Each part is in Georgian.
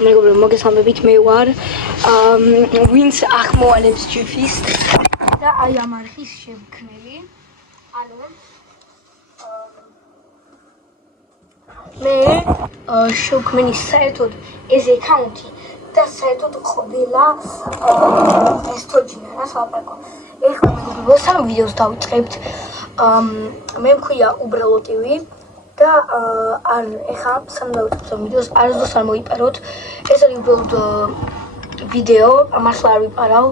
მეგობრებო, მოგესალმებით, მე ვარ ვინც ახმოვანებს ჯიფის და აი ამ არხის შემქმნელი. ანუ მე შევქმნი საერთოდ ეს აკაუნტი და საერთოდ ყველა ესთოჯინა რა სალაპარაკო. ეხლა მეგობრებო, სამ ვიდეოს დავიწყებთ. მე მქვია უბრალო ტივი და ეხლა სამ დავიწყებთ ვიდეოს, არასდროს არ მოიპაროთ. ეს არის უბრალოდ ვიდეო, მართლა არ ვიპარავ.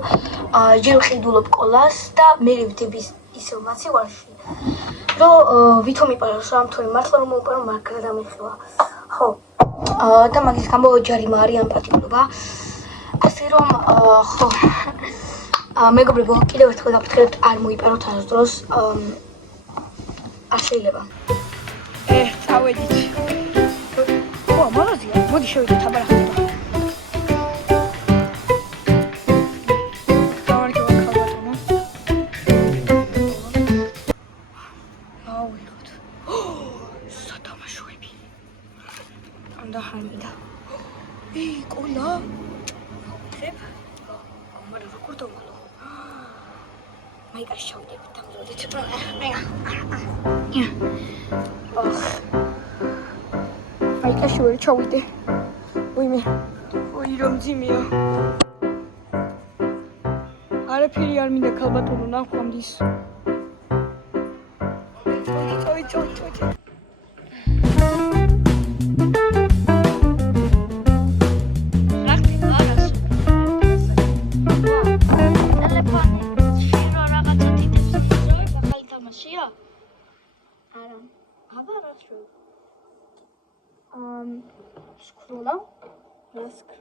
ჯერ ვყიდულობ კოლას და მე ვიდები ისევ მაცივარში. რომ ვითომ იპარავს რა, თორემ მართლა რომ მოუპარო, მაგრამ გადამეხება. ხო. და მაგის გამო ჯარიმა არის ამ პატიმრობა. ასე რომ ხო. მეგობრებო, კიდევ ერთხელ გაფრთხილებთ, არ მოიპაროთ არასდროს. არ შეიძლება. წავედით. ო, მაღაზია. მოდი შევიდეთ აბა რა ხდება. კოლა ხებ მაგრამ როგორ დავგლო მაიკაში ჩავდები დამძროდით მაიკაში ვერ ჩავიდე ვიმე ოი რომ ძიმია არაფერი არ მინდა ქალბატონო ნახვამდის წოი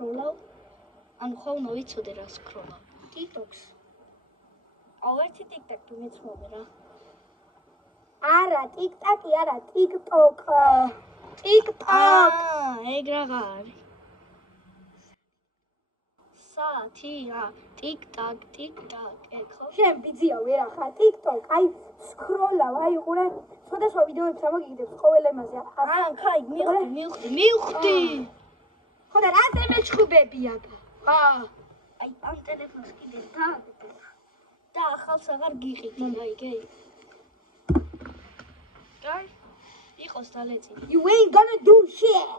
სკროლავ ანუ ხოლმე ვიცოდე რა სკროლავ TikTok-ს ავერთი TikTok-ი მეცმობე რა არა TikTok-ი არა TikTok ეგ რაღა არის საათი რა TikTok ეგ ხო შენ ბიძია ვერა ხარ TikTok აი სკროლავ აი ყურე სხვადასხვა ვიდეოებს ამოგიგდებს ყოველ ემაზე კაი მივხვდი ხო და რაზე მეჩხუბები აბა აი ამ ტელეფონს კიდე და ახალს აღარ გიყიდი აი გეი გაი იყოს დალეწი you ain't gonna do shit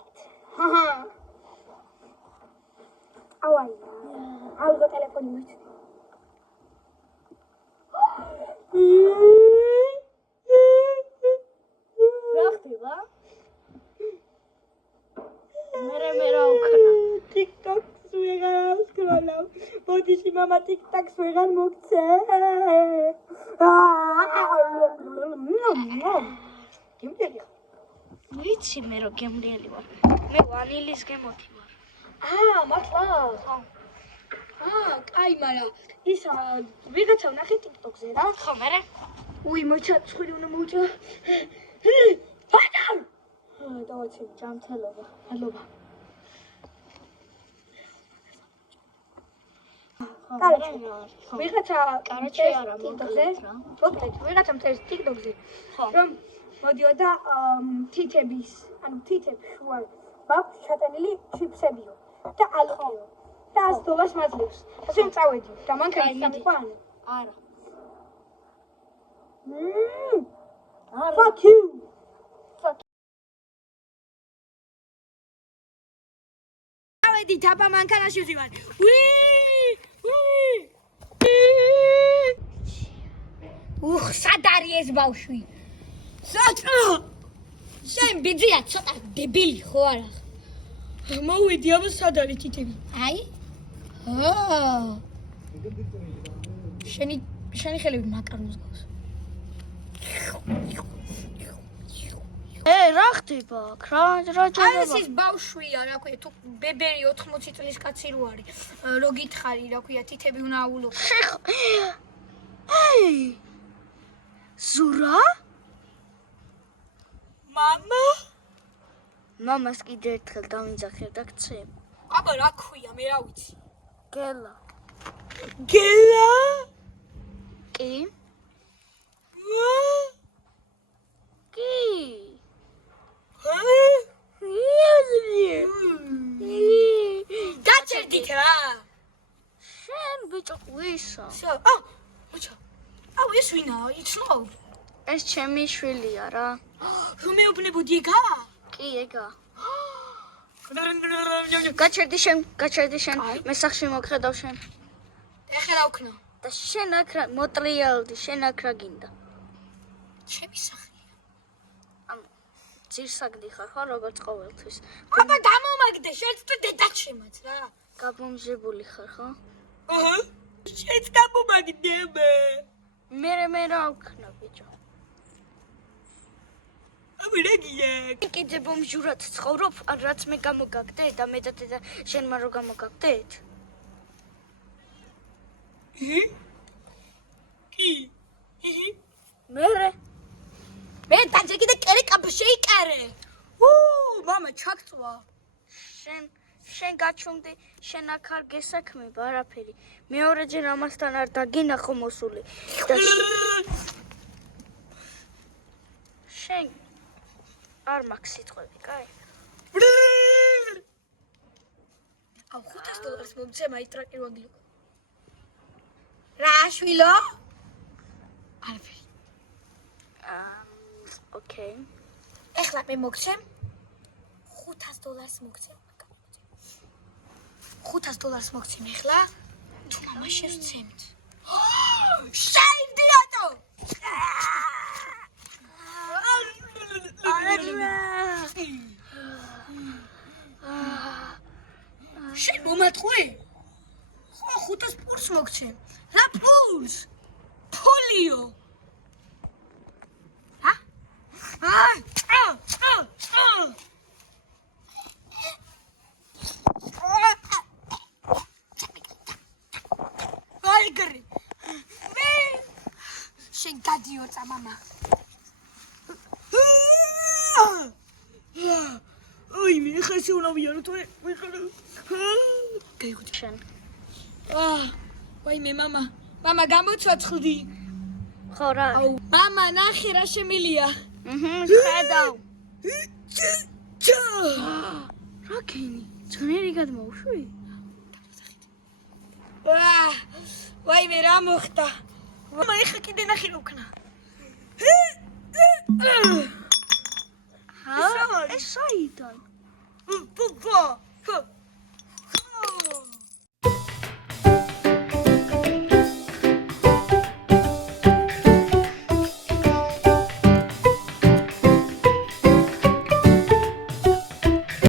ავაი აუგო ტელეფონი მოიწ რა ხდება მე რა უკნა TikTok-ს ვეღარ სკროლავ ბოდიში მამა TikTok-ს ვეღარ მოგცე გემრიელი ვიცი მე რომ გემრიელი ვარ მე ვანილის გემოთი ვარ მართლა კაი მაგრამ ის ვიღაცა ვნახე TikTok-ზე რა ხო მერე უი მოიცა ცხვირი უნდა მოუჭა დავაცი ჯამთელობა მადლობა ვიღაცა კარაჩე არა TikTok-ზე მოკლედ ვიღაცა მწერს TikTok-ზე რომ მოდიოდა თითების ანუ თითებს შუა მაქვს ჩატანილი ჩიპსებიო და ალყიო და $100 მაძლევს ასე წავედი და მანქანის სამიყვა არა fuck you წავედით აბა მანქანაში ვზივარ სად არის ეს ბავშვი საჭა შენ ბიძია ცოტა დებილი ხო არა მოვიდი აბა სად არის თითები აი შენი ხელები მაკარონს გავს რა ხდება რა აი ეს ბავშვია რა ქვია თუ ბებერი 80 წლის კაცი რო არის რო გითხარი რა ქვია თითები უნდა აულო აი ზურა მამას კიდე ერთხელ დავინძახებ და გცემ აბა რა ქვია მე რა ვიცი გელა კი კი ბიჭო, ვისა? ბიჭო. ეს ვინაა? იცნო? ეს ჩემი შვილია რა. რომ მეუბნებოდი ეგა? კი, ეგა. გაჩერდი შენ, მე სახში მოგხედავ შენ. ეხლა რა ვქნა? და შენ აქ რა მოტრიალდი, შენ აქ რა გინდა? ჩემი სახლია. ძირსაგდი ხარ ხო როგორც ყოველთვის. აბა დამომაგდე, შენც თუ დედაც შემაც რა. გაბომჟებული ხარ ხო? აჰა. შენც გამომაგდე მე რა ვქნა ბიჭო? აბა გია. კიდე ბომჟურად ცხოვრობ, ან რაც მე გამოგაგდე და მე და დედა შენ მარო გამოგაგდეთ? კი. მე დაძე კიდე კერე კაბ შეიკარე. მამა ჩაგწვა. შენ გაჩუმდი, შენ აქ არ გესაქმებ არაფერი. მეორეჯერ ამასთან არ დაგინახო მოსული. და შენ არ მაქვს სიტყვები, კაი? $500 მომცე მაიტრაკი ვაგილო. რა შვილო? არაფერი. ოკეი. ეხლა მე მოგცემ $500 მოგცემ. $500 მოგცემ ეხლა. თუ მამა შევცემთ. შევდი რატო? შენ მომატყვი? ხო 500 პურს მოგცემ. რა პურს? ფულიო. აიგრი. შენ გადიოწა მამა. აი მე ხა შეუნავიარო თუ მე ხა. გაიგოდი შენ. ვაი მე მამა. მამა გამოცოცხლდი. ხო რა? მამა ნახე რა შემილია. ხედავ. რა გენი? ძნელი გადმოვშვი? ვაი მე რა მოხდა? მამა ეხა კიდე ნახე რა ვქნა. ეს საიდან? ბუბა